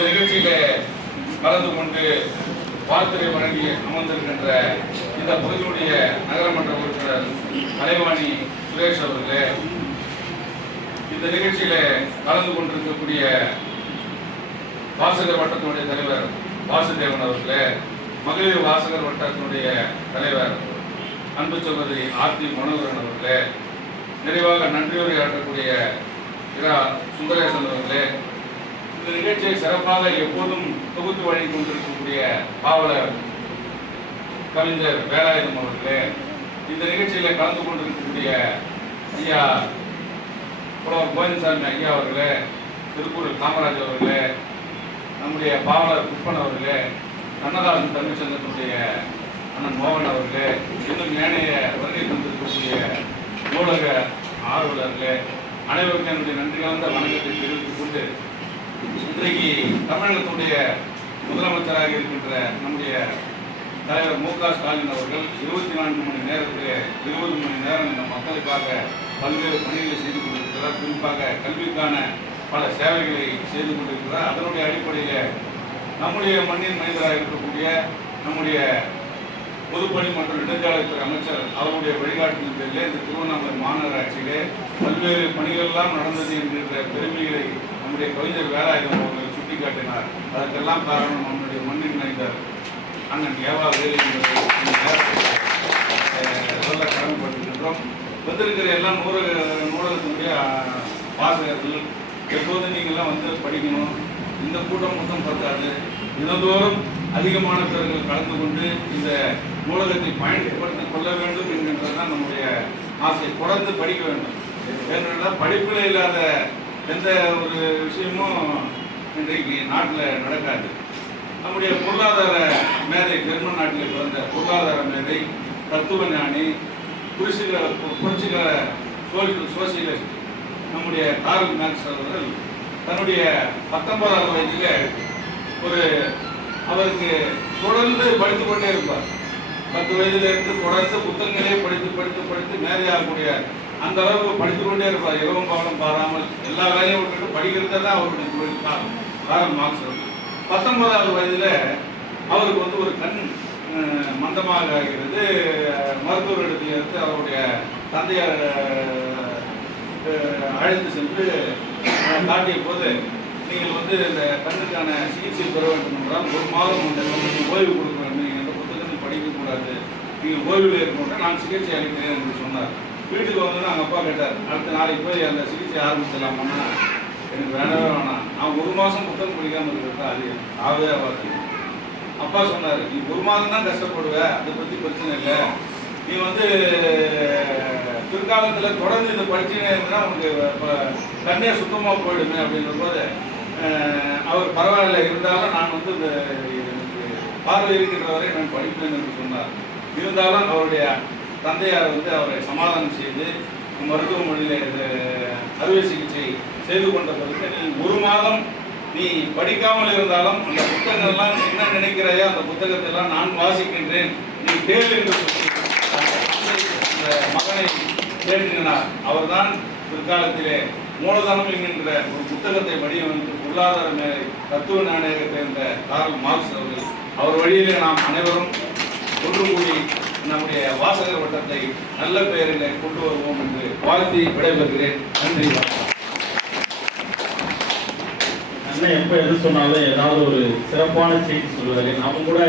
இந்த நிகழ்ச்சியில கலந்து கொண்டு வாழ்த்துறை வழங்கி அமர்ந்திருக்கின்ற இந்த பகுதியுடைய நகரமன்ற உறுப்பினர் கலைவாணி சுரேஷ் அவர்களே, இந்த நிகழ்ச்சியில கலந்து கொண்டிருக்கக்கூடிய வாசகர் வட்டத்தினுடைய தலைவர் வாசுதேவன் அவர்களே, மகளிர் வாசகர் வட்டத்தினுடைய தலைவர் அன்பு சகோதரி ஆர்த்தி மனோகரன் அவர்களே, நிறைவாக நன்றியுரையாற்றக்கூடிய இரா சுந்தரேசன் அவர்களே, இந்த நிகழ்ச்சியை சிறப்பாக எப்போதும் தொகுத்து வழங்கி கொண்டிருக்கக்கூடிய பாவலர் கவிஞர் வேலாயுதம் அவர்களே, இந்த நிகழ்ச்சியில கலந்து கொண்டிருக்கக்கூடிய ஐயா புலவர் கோவிந்தசாமி ஐயா அவர்களே, திருப்பூர் காமராஜ் அவர்களே, நம்முடைய பாவலர் குப்பன் அவர்களே, கண்ணதாசன் தமிழ்ச்சங்கத்தினுடைய அண்ணன் மோகன் அவர்களே, இன்னும் ஏனைய வருகை தந்திருக்கக்கூடிய நூலக ஆர்வலர்களே, அனைவருக்கும் என்னுடைய நன்றி கலந்த வணக்கத்தை தெரிவித்துக் கொண்டு, இன்றைக்கு தமிழகத்துடைய முதலமைச்சராக இருக்கின்ற நம்முடைய தலைவர் மு க ஸ்டாலின் அவர்கள் 24 மணி நேரத்தில் 20 மணி நேரம் இந்த மக்களுக்காக பல்வேறு பணிகளை செய்து கொண்டிருக்கிறார். குறிப்பாக கல்விக்கான பல சேவைகளை செய்து கொண்டிருக்கிறார். அதனுடைய அடிப்படையில் நம்முடைய மண்ணின் மனிதராக இருக்கக்கூடிய நம்முடைய பொதுப்பணி மற்றும் நெடுஞ்சாலைத்துறை அமைச்சர் அவருடைய வழிகாட்டுதல் பேரில் இந்த திருவண்ணாமலை மாநகராட்சியிலே பல்வேறு பணிகளெல்லாம் நடந்தது என்கின்ற பெருமைகளை நம்முடைய கவிஞர் வேலாயுதம் அவர்கள் சுட்டிக்காட்டினார். அதற்கெல்லாம் காரணம் நம்முடைய மண்ணின் மனிதர் அண்ணன் ஏவா வேலு என்பதை சொல்ல கடமைப்பட்டிருக்கின்றோம். வந்திருக்கிற எல்லாம் நூலகத்தினுடைய வாசகர்கள் எப்போதும் நீங்கள்லாம் வந்து படிக்கணும். இந்த கூட்டம் மொத்தம் பத்தாது, தினந்தோறும் அதிகமான பேர்கள் கலந்து கொண்டு இந்த நூலகத்தை பயன்படுத்திக் கொள்ள வேண்டும் என்கின்றதுதான் நம்முடைய ஆசை. தொடர்ந்து படிக்க வேண்டும். ஏனென்றால் படிப்பில் இல்லாத எந்த ஒரு விஷயமும் இன்றைக்கு நாட்டில் நடக்காது. நம்முடைய பொருளாதார மேதை, ஜெர்மன் நாட்டில் பிறந்த பொருளாதார மேதை, தத்துவ ஞானி, புரட்சிகர சோசியலிஸ்ட் நம்முடைய கார்ல் மார்க்ஸ் அவர்கள் தன்னுடைய 19வது வயதில் அவருக்கு தொடர்ந்து படித்து கொண்டே இருப்பார். 10 வயதிலிருந்து தொடர்ந்து புத்தகங்களே படித்து மேதையாகக்கூடிய அந்த அளவுக்கு படித்து கொண்டே இருப்பார். இரவும் பகலும் பாராமல் எல்லா வேலையும் விட்டுட்டு படிக்கிறது தான் அவருடைய கார்ல் மார்க்ஸ் அவர்கள். 19வது வயதில் அவருக்கு ஒரு கண் மந்தமாக ஆகிறது. மருத்துவரிடத்தில் இருந்து அவருடைய தந்தையார் அழைத்து சென்று காட்டிய போது, நீங்கள் இந்த கண்ணுக்கான சிகிச்சை பெற வேண்டும் என்றால் 1 மாதம் நீங்கள் ஓய்வு கொடுக்க வேண்டும், நீங்கள் எந்த புத்தகத்தையும் படிக்கக்கூடாது, நீங்கள் ஓய்வில் இருக்கணும், நான் சிகிச்சை அளிக்கிறேன் என்று சொன்னார். வீட்டுக்கு வந்து அவங்க அப்பா கேட்டார், அடுத்த நாளைக்கு போய் அந்த சிகிச்சை ஆரம்பிச்சிடலாமான்னா, எனக்கு வேணவே வேணாம், நான் 1 மாதம் புத்தகம் படிக்காமல் இருக்கிறது அது ஆகவே ஆகாது. அப்பா சொன்னார், நீ 1 மாதம் தான் கஷ்டப்படுவேன், அதை பற்றி பிரச்சனை இல்லை, நீ பிற்காலத்தில் தொடர்ந்து இதை படிச்சுனே இருந்தால் உனக்கு கண்ணே சுத்தமாக போயிடுமே அப்படின்ற போது அவர் பரவாயில்ல, இருந்தாலும் நான் இந்த பார்வை இருக்கின்ற வரை நான் படிப்பேன் என்று சொன்னார். இருந்தாலும் அவருடைய தந்தையார் அவரை சமாதானம் செய்து மருத்துவமனையில் அறுவை சிகிச்சை செய்து கொண்ட பிறகு, நீ 1 மாதம் நீ படிக்காமல் இருந்தாலும் அந்த புத்தகங்கள்லாம் என்ன நினைக்கிறாயோ அந்த புத்தகத்தெல்லாம் நான் வாசிக்கின்றேன், நீ கேள் என்று சொல்லி மகனை கேட்டினார். அவர்தான் பிற்காலத்திலே மூலதனம் என்கின்ற ஒரு புத்தகத்தை வடிவமைத்து பொருளாதார மேலை தத்துவ நாணயத்தை சேர்ந்த கார்ல் மார்க்ஸ் அவர்கள். அவர் வழியிலே நாம் அனைவரும் ஒன்று கூடி நம்முடைய வாசகர் வட்டத்தை நல்ல பெயரில் கொண்டு வருவோம் என்று வாழ்த்தி விடைபெறுகிறேன். நன்றி. அண்ணன் எப்போ எது சொன்னாலும் ஏதாவது ஒரு சிறப்பான செய்தி சொல்லுவாரு. நாம கூட